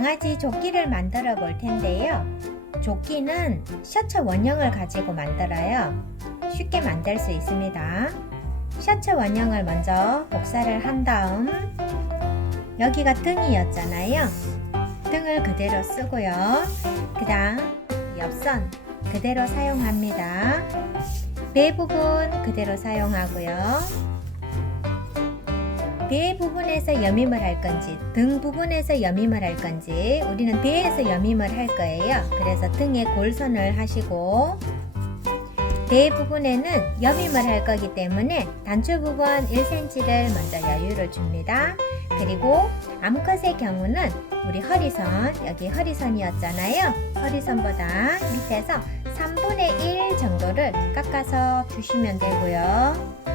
강아지 조끼를 만들어 볼 텐데요. 조끼는 셔츠 원형을 가지고 만들어요. 쉽게 만들 수 있습니다. 셔츠 원형을 먼저 복사를 한 다음 여기가 등이었잖아요. 등을 그대로 쓰고요. 그 다음 옆선 그대로 사용합니다. 배 부분 그대로 사용하고요. 배 부분에서 여밈을 할 건지 등 부분에서 여밈을 할 건지 우리는 배에서 여밈을 할 거예요. 그래서 등에 골선을 하시고 배 부분에는 여밈을 할 거기 때문에 단추 부분 1cm를 먼저 여유를 줍니다. 그리고 암컷의 경우는 우리 허리선 여기 허리선이었잖아요. 허리선보다 밑에서 3분의 1 정도를 깎아서 주시면 되고요.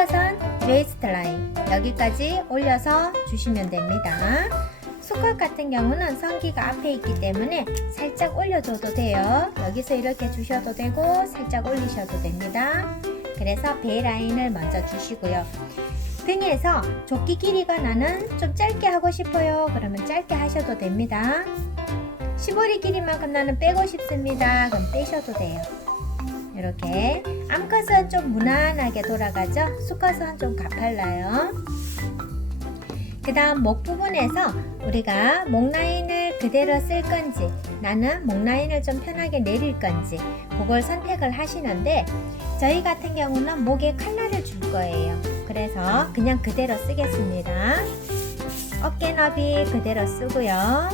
수컷은 웨이스트 라인 여기까지 올려서 주시면 됩니다. 수컷 같은 경우는 성기가 앞에 있기 때문에 살짝 올려줘도 돼요. 여기서 이렇게 주셔도 되고 살짝 올리셔도 됩니다. 그래서 배 라인을 먼저 주시고요. 등에서 조끼 길이가 나는 좀 짧게 하고 싶어요. 그러면 짧게 하셔도 됩니다. 시보리 길이만큼 나는 빼고 싶습니다. 그럼 빼셔도 돼요. 이렇게 암컷은 좀 무난하게 돌아가죠. 수컷은 좀 가팔라요. 그 다음 목 부분에서 우리가 목 라인을 그대로 쓸 건지 나는 목 라인을 좀 편하게 내릴 건지 그걸 선택을 하시는데 저희 같은 경우는 목에 칼라를 줄 거예요. 그래서 그냥 그대로 쓰겠습니다. 어깨 너비 그대로 쓰고요.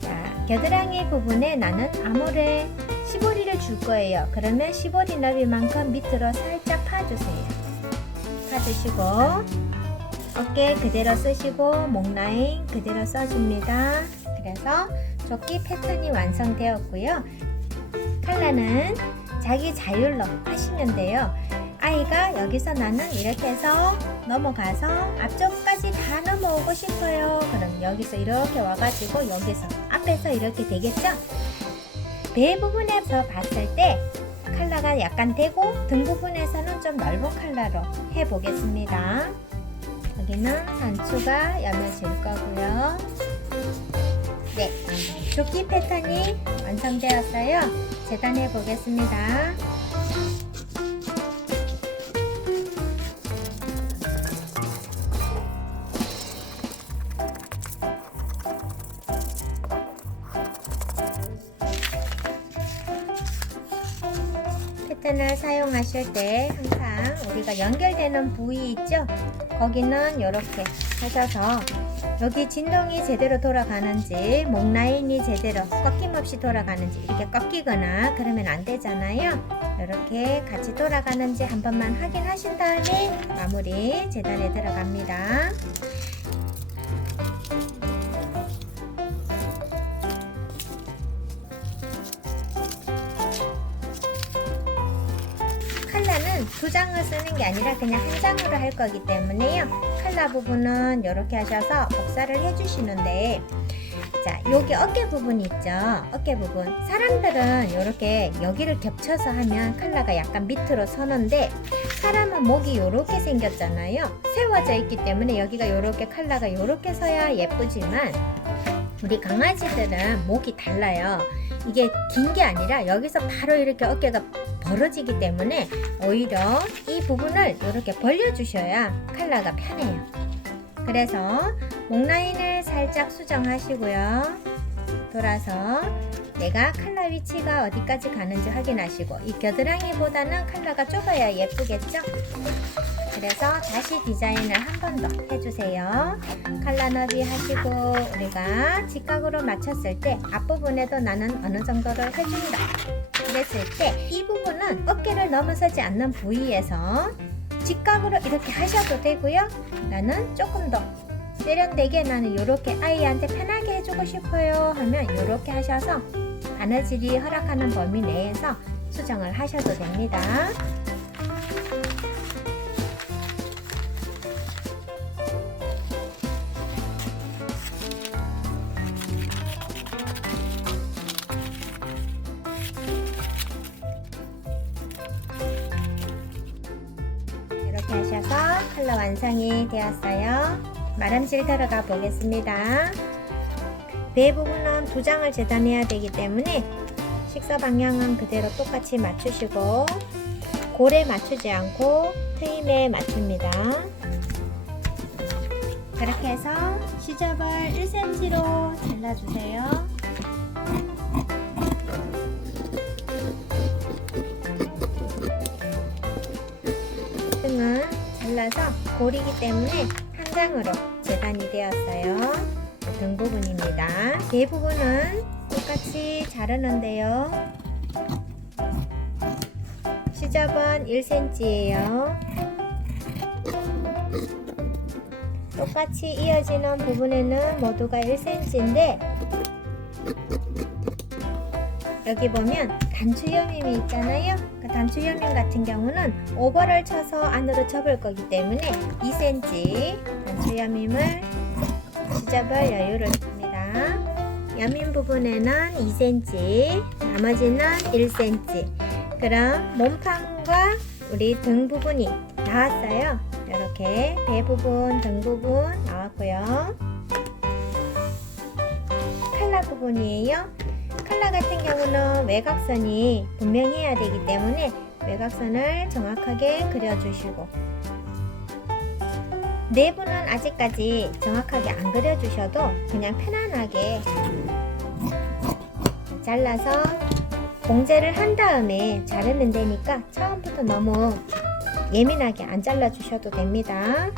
자, 겨드랑이 부분에 나는 암호를 15리를 줄 거예요. 그러면 15리 너비만큼 밑으로 살짝 파주세요. 파주시고 어깨 그대로 쓰시고 목 라인 그대로 써줍니다. 그래서 조끼 패턴이 완성되었고요. 칼라는 자기 자율로 하시면 돼요. 아이가 여기서 나는 이렇게 해서 넘어가서 앞쪽까지 다 넘어오고 싶어요. 그럼 여기서 이렇게 와가지고 여기서 앞에서 이렇게 되겠죠? 배 부분에서 봤을 때 컬러가 약간 되고 등 부분에서는 좀 넓은 컬러로 해보겠습니다. 여기는 단추가 여며질 거고요. 네, 조끼 패턴이 완성되었어요. 재단해 보겠습니다. 패턴을 사용하실 때 항상 우리가 연결되는 부위 있죠? 거기는 이렇게 하셔서 여기 진동이 제대로 돌아가는지 목 라인이 제대로 꺾임없이 돌아가는지 이렇게 꺾이거나 그러면 안 되잖아요. 이렇게 같이 돌아가는지 한 번만 확인하신 다음에 마무리 재단에 들어갑니다. 칼라는 두 장을 쓰는 게 아니라 그냥 한 장으로 할 거기 때문에요. 칼라 부분은 이렇게 하셔서 복사를 해주시는데 자 여기 어깨 부분 있죠. 어깨 부분. 사람들은 이렇게 여기를 겹쳐서 하면 칼라가 약간 밑으로 서는데 사람은 목이 이렇게 생겼잖아요. 세워져 있기 때문에 여기가 이렇게 칼라가 이렇게 서야 예쁘지만 우리 강아지들은 목이 달라요. 이게 긴 게 아니라 여기서 바로 이렇게 어깨가 벌어지기 때문에 오히려 이 부분을 이렇게 벌려주셔야 칼라가 편해요. 그래서 목 라인을 살짝 수정하시고요. 돌아서 내가 칼라 위치가 어디까지 가는지 확인하시고 이 겨드랑이보다는 칼라가 좁아야 예쁘겠죠? 그래서 다시 디자인을 한 번 더 해주세요. 칼라 너비 하시고 우리가 직각으로 맞췄을 때 앞부분에도 나는 어느 정도를 해준다. 그랬을 때 이 부분은 어깨를 넘어서지 않는 부위에서 직각으로 이렇게 하셔도 되고요. 나는 조금 더 세련되게 나는 이렇게 아이한테 편하게 해주고 싶어요 하면 이렇게 하셔서 바느질이 허락하는 범위 내에서 수정을 하셔도 됩니다. 완성이 되었어요. 마름질 들어가 보겠습니다. 배 부분은 두 장을 재단해야 되기 때문에 식사 방향은 그대로 똑같이 맞추시고 골에 맞추지 않고 트임에 맞춥니다. 그렇게 해서 시접을 1cm로 잘라주세요. 등은 잘라서 골이기 때문에 한 장으로 재단이 되었어요. 등 부분입니다. 배 부분은 똑같이 자르는데요. 시접은 1cm예요. 똑같이 이어지는 부분에는 모두가 1cm인데 여기 보면 단추 여밈이 있잖아요. 그 단추여밈 같은 경우는 오버를 쳐서 안으로 접을 거기 때문에 2cm 단추여밈을 시접을 여유를 줍니다. 여민 부분에는 2cm, 나머지는 1cm. 그럼 몸판과 우리 등 부분이 나왔어요. 이렇게 배 부분, 등 부분 나왔고요. 칼라 부분이에요. 같은 경우는 외곽선이 분명해야 되기 때문에 외곽선을 정확하게 그려주시고 내부는 아직까지 정확하게 안 그려주셔도 그냥 편안하게 잘라서 봉제를 한 다음에 자르면 되니까 처음부터 너무 예민하게 안 잘라주셔도 됩니다.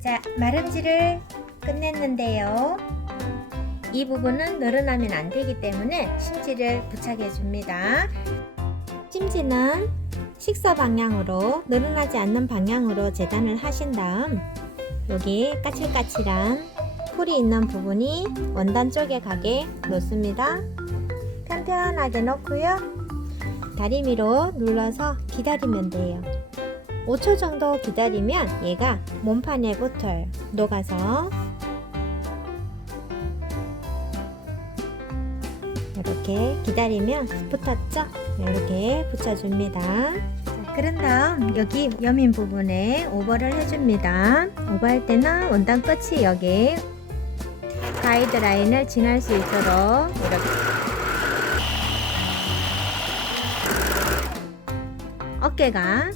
자, 마름질을 끝냈는데요. 이 부분은 늘어나면 안 되기 때문에 심지를 부착해 줍니다. 심지는 식사 방향으로 늘어나지 않는 방향으로 재단을 하신 다음 여기 까칠까칠한 풀이 있는 부분이 원단 쪽에 가게 놓습니다. 편편하게 놓고요. 다리미로 눌러서 기다리면 돼요. 5초 정도 기다리면 얘가 몸판에 붙어요. 녹아서 이렇게 기다리면 붙었죠? 이렇게 붙여줍니다. 자, 그런 다음 여기 여민 부분에 오버를 해줍니다. 오버할 때는 원단 끝이 여기 가이드라인을 지날 수 있도록 이렇게 어깨가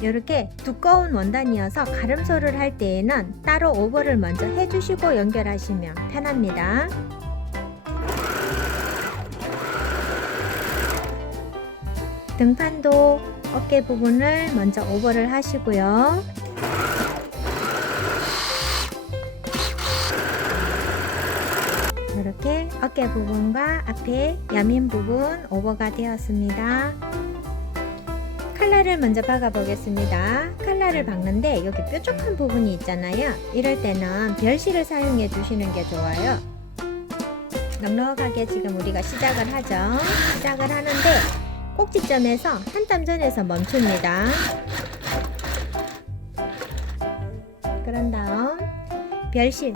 이렇게 두꺼운 원단이어서 가름소를 할 때에는 따로 오버를 먼저 해주시고 연결하시면 편합니다. 등판도 어깨 부분을 먼저 오버를 하시고요. 이렇게 어깨 부분과 앞에 야민 부분 오버가 되었습니다. 칼라를 먼저 박아 보겠습니다. 칼라를 박는데 여기 뾰족한 부분이 있잖아요. 이럴 때는 별실을 사용해 주시는 게 좋아요. 넉넉하게 지금 우리가 시작을 하죠. 시작을 하는데 꼭지점에서 한땀 전에서 멈춥니다. 그런 다음 별실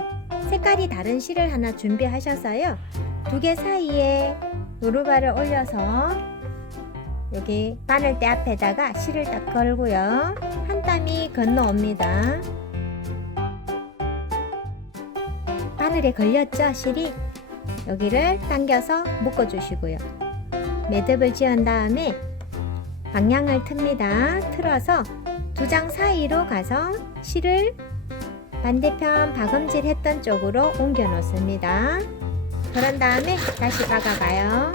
색깔이 다른 실을 하나 준비하셔서요. 두 개 사이에 노루발을 올려서 여기 바늘대 앞에다가 실을 딱 걸고요. 한 땀이 건너옵니다. 바늘에 걸렸죠, 실이? 여기를 당겨서 묶어주시고요. 매듭을 지은 다음에 방향을 틉니다. 틀어서 두 장 사이로 가서 실을 반대편 박음질 했던 쪽으로 옮겨 놓습니다. 그런 다음에 다시 박아가요.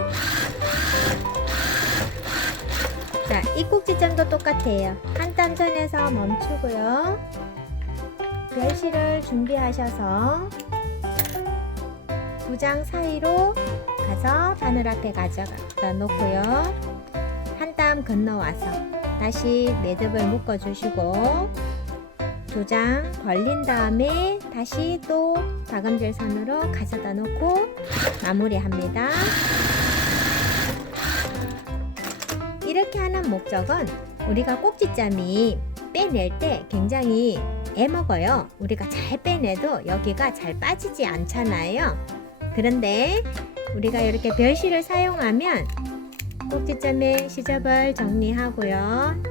자, 이 꼭지점도 똑같아요. 한땀 전에서 멈추고요. 별실을 준비하셔서 두 장 사이로 가서 바늘 앞에 가져 다 놓고요. 한 땀 건너와서 다시 매듭을 묶어 주시고 두 장 벌린 다음에 다시 또 박음질 선으로 가져다 놓고 마무리합니다. 이렇게 하는 목적은 우리가 꼭지점이 빼낼 때 굉장히 애먹어요. 우리가 잘 빼내도 여기가 잘 빠지지 않잖아요. 그런데 우리가 이렇게 별실을 사용하면 꼭지점의 시접을 정리하고요.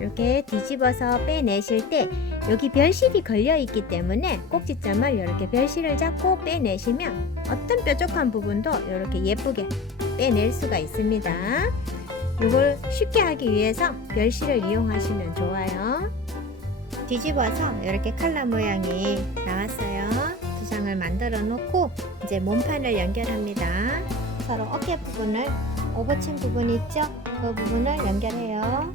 이렇게 뒤집어서 빼내실 때 여기 별실이 걸려 있기 때문에 꼭지점을 이렇게 별실을 잡고 빼내시면 어떤 뾰족한 부분도 이렇게 예쁘게 빼낼 수가 있습니다. 이걸 쉽게 하기 위해서 별실을 이용하시면 좋아요. 뒤집어서 이렇게 칼라 모양이 나왔어요. 두 장을 만들어 놓고 이제 몸판을 연결합니다. 서로 어깨 부분을 오버친 부분 있죠? 그 부분을 연결해요.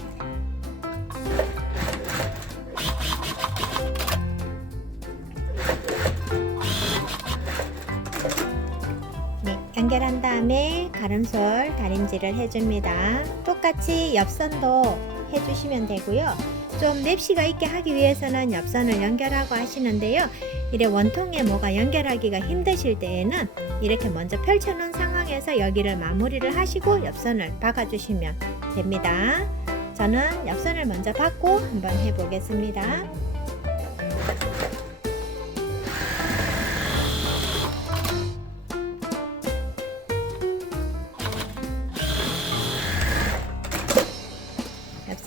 네, 연결한 다음에 가름솔 다림질을 해줍니다. 똑같이 옆선도 해주시면 되고요. 좀 맵시가 있게 하기 위해서는 옆선을 연결하고 하시는데요. 이래 원통에 뭐가 연결하기가 힘드실 때에는 이렇게 먼저 펼쳐놓은 상황에서 여기를 마무리를 하시고 옆선을 박아주시면 됩니다. 저는 옆선을 먼저 박고 한번 해보겠습니다.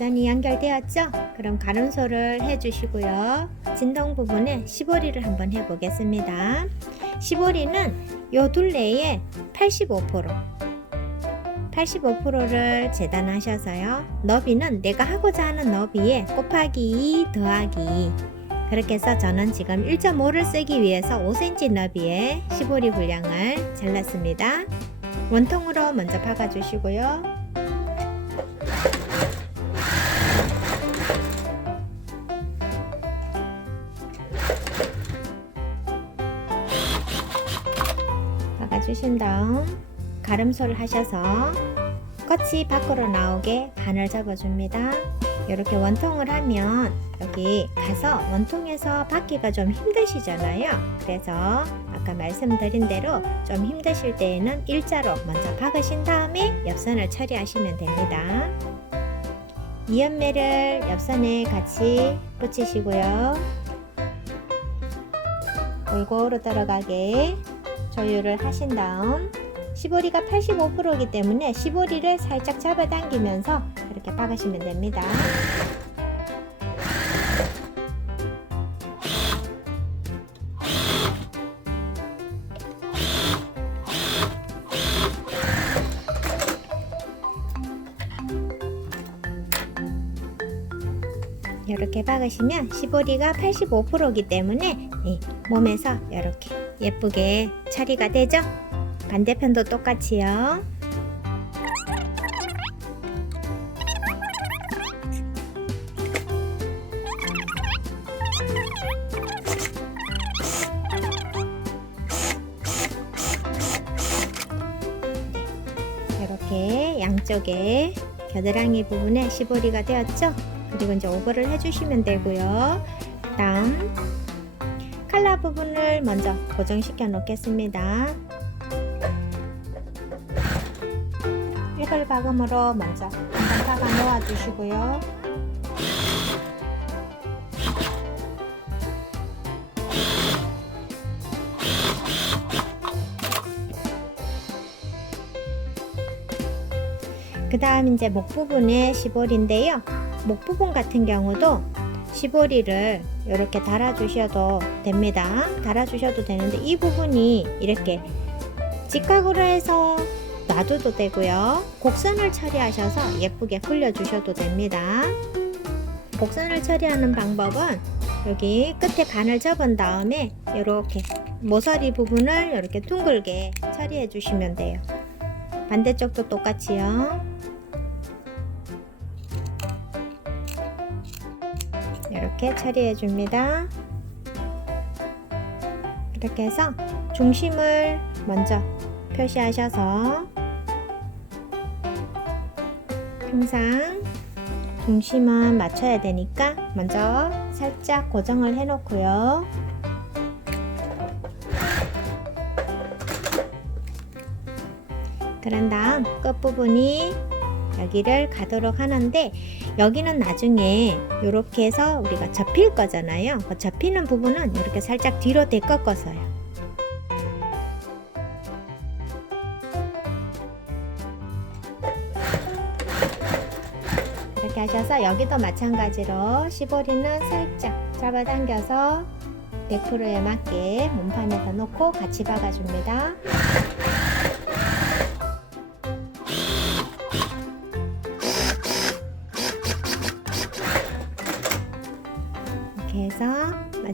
옆선이 연결되었죠? 그럼 가름소를 해주시고요. 진동 부분에 시보리를 한번 해보겠습니다. 시보리는 요 둘레에 85% 85%를 재단하셔서요. 너비는 내가 하고자 하는 너비에 곱하기 2 더하기 2 그렇게 해서 저는 지금 1.5를 쓰기 위해서 5cm 너비의 시보리 분량을 잘랐습니다. 원통으로 먼저 박아주시고요. 박아주신 다음 가름소를 하셔서 끝이 밖으로 나오게 반을 접어줍니다. 이렇게 원통을 하면 여기 가서 원통에서 받기가 좀 힘드시잖아요. 그래서 아까 말씀드린 대로 좀 힘드실 때에는 일자로 먼저 박으신 다음에 옆선을 처리하시면 됩니다. 이연매를 옆선에 같이 붙이시고요. 골고루 들어가게 조율을 하신 다음 시보리가 85%이기 때문에 시보리를 살짝 잡아당기면서 이렇게 박으시면 됩니다. 이렇게 박으시면 시보리가 85%이기 때문에 이 몸에서 이렇게 예쁘게 처리가 되죠? 반대편도 똑같이요. 이렇게 양쪽에 겨드랑이 부분에 시보리가 되었죠? 그리고 이제 오버를 해주시면 되고요. 다음 칼라 부분을 먼저 고정시켜 놓겠습니다. 일벌 박음으로 먼저 한번 박아 놓아 주시고요. 그 다음 이제 목 부분의 시볼인데요. 목 부분 같은 경우도 시보리를 이렇게 달아주셔도 됩니다. 달아주셔도 되는데 이 부분이 이렇게 직각으로 해서 놔둬도 되고요. 곡선을 처리하셔서 예쁘게 풀려주셔도 됩니다. 곡선을 처리하는 방법은 여기 끝에 반을 접은 다음에 이렇게 모서리 부분을 이렇게 둥글게 처리해 주시면 돼요. 반대쪽도 똑같이요. 이렇게 처리해 줍니다. 이렇게 해서 중심을 먼저 표시하셔서 항상 중심은 맞춰야 되니까 먼저 살짝 고정을 해 놓고요. 그런 다음 끝부분이 여기를 가도록 하는데 여기는 나중에 이렇게 해서 우리가 접힐 거잖아요. 그 접히는 부분은 이렇게 살짝 뒤로 되꺾어서요. 이렇게 이렇게 하셔서 여기도 마찬가지로 시보리는 살짝 잡아당겨서 100%에 맞게 몸판에다 놓고 같이 박아줍니다.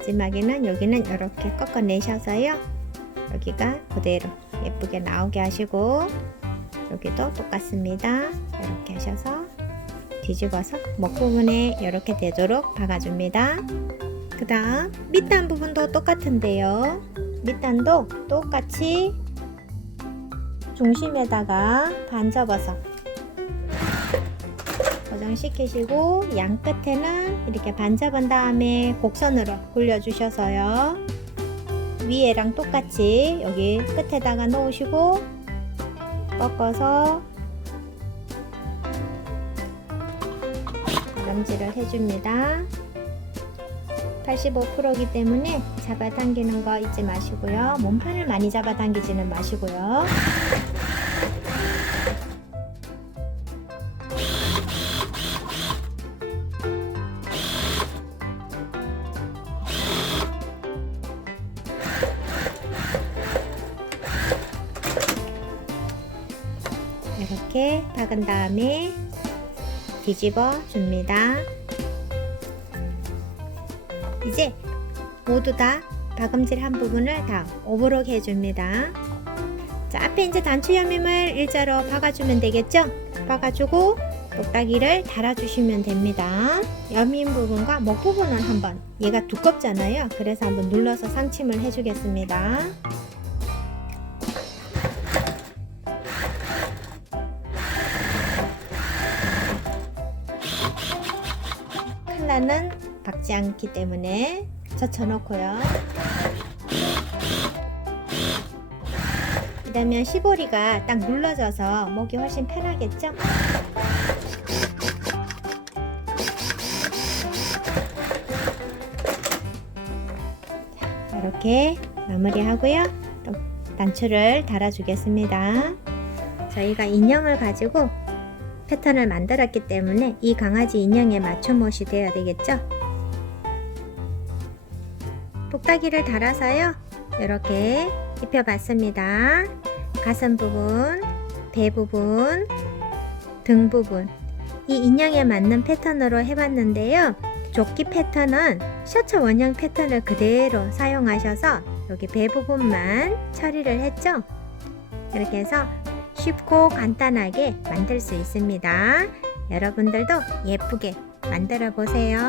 마지막에는 여기는 이렇게 꺾어내셔서요. 여기가 그대로 예쁘게 나오게 하시고 여기도 똑같습니다. 이렇게 하셔서 뒤집어서 목 부분에 이렇게 되도록 박아줍니다. 그 다음 밑단 부분도 똑같은데요. 밑단도 똑같이 중심에다가 반 접어서 고정시키시고 양 끝에는 이렇게 반 접은 다음에 곡선으로 굴려주셔서요. 위에랑 똑같이 여기 끝에다가 놓으시고 꺾어서 염지를 해줍니다. 85%이기 때문에 잡아당기는 거 잊지 마시고요. 몸판을 많이 잡아당기지는 마시고요. 박은 다음에 뒤집어 줍니다. 이제 모두 다 박음질 한 부분을 다 오버록 해줍니다. 자, 앞에 이제 단추 여밈을 일자로 박아주면 되겠죠? 박아주고 똑딱이를 달아주시면 됩니다. 여밈 부분과 목 부분은 한번 얘가 두껍잖아요. 그래서 한번 눌러서 상침을 해주겠습니다. 않기 때문에 젖혀놓고요. 이러면 시보리가 딱 눌러져서 목이 훨씬 편하겠죠? 자, 이렇게 마무리하고요. 또 단추를 달아주겠습니다. 저희가 인형을 가지고 패턴을 만들었기 때문에 이 강아지 인형에 맞춤 옷이 되어야 되겠죠? 똑딱이를 달아서요. 이렇게 입혀봤습니다. 가슴 부분, 배 부분, 등 부분. 이 인형에 맞는 패턴으로 해봤는데요. 조끼 패턴은 셔츠 원형 패턴을 그대로 사용하셔서 여기 배 부분만 처리를 했죠. 이렇게 해서 쉽고 간단하게 만들 수 있습니다. 여러분들도 예쁘게 만들어 보세요.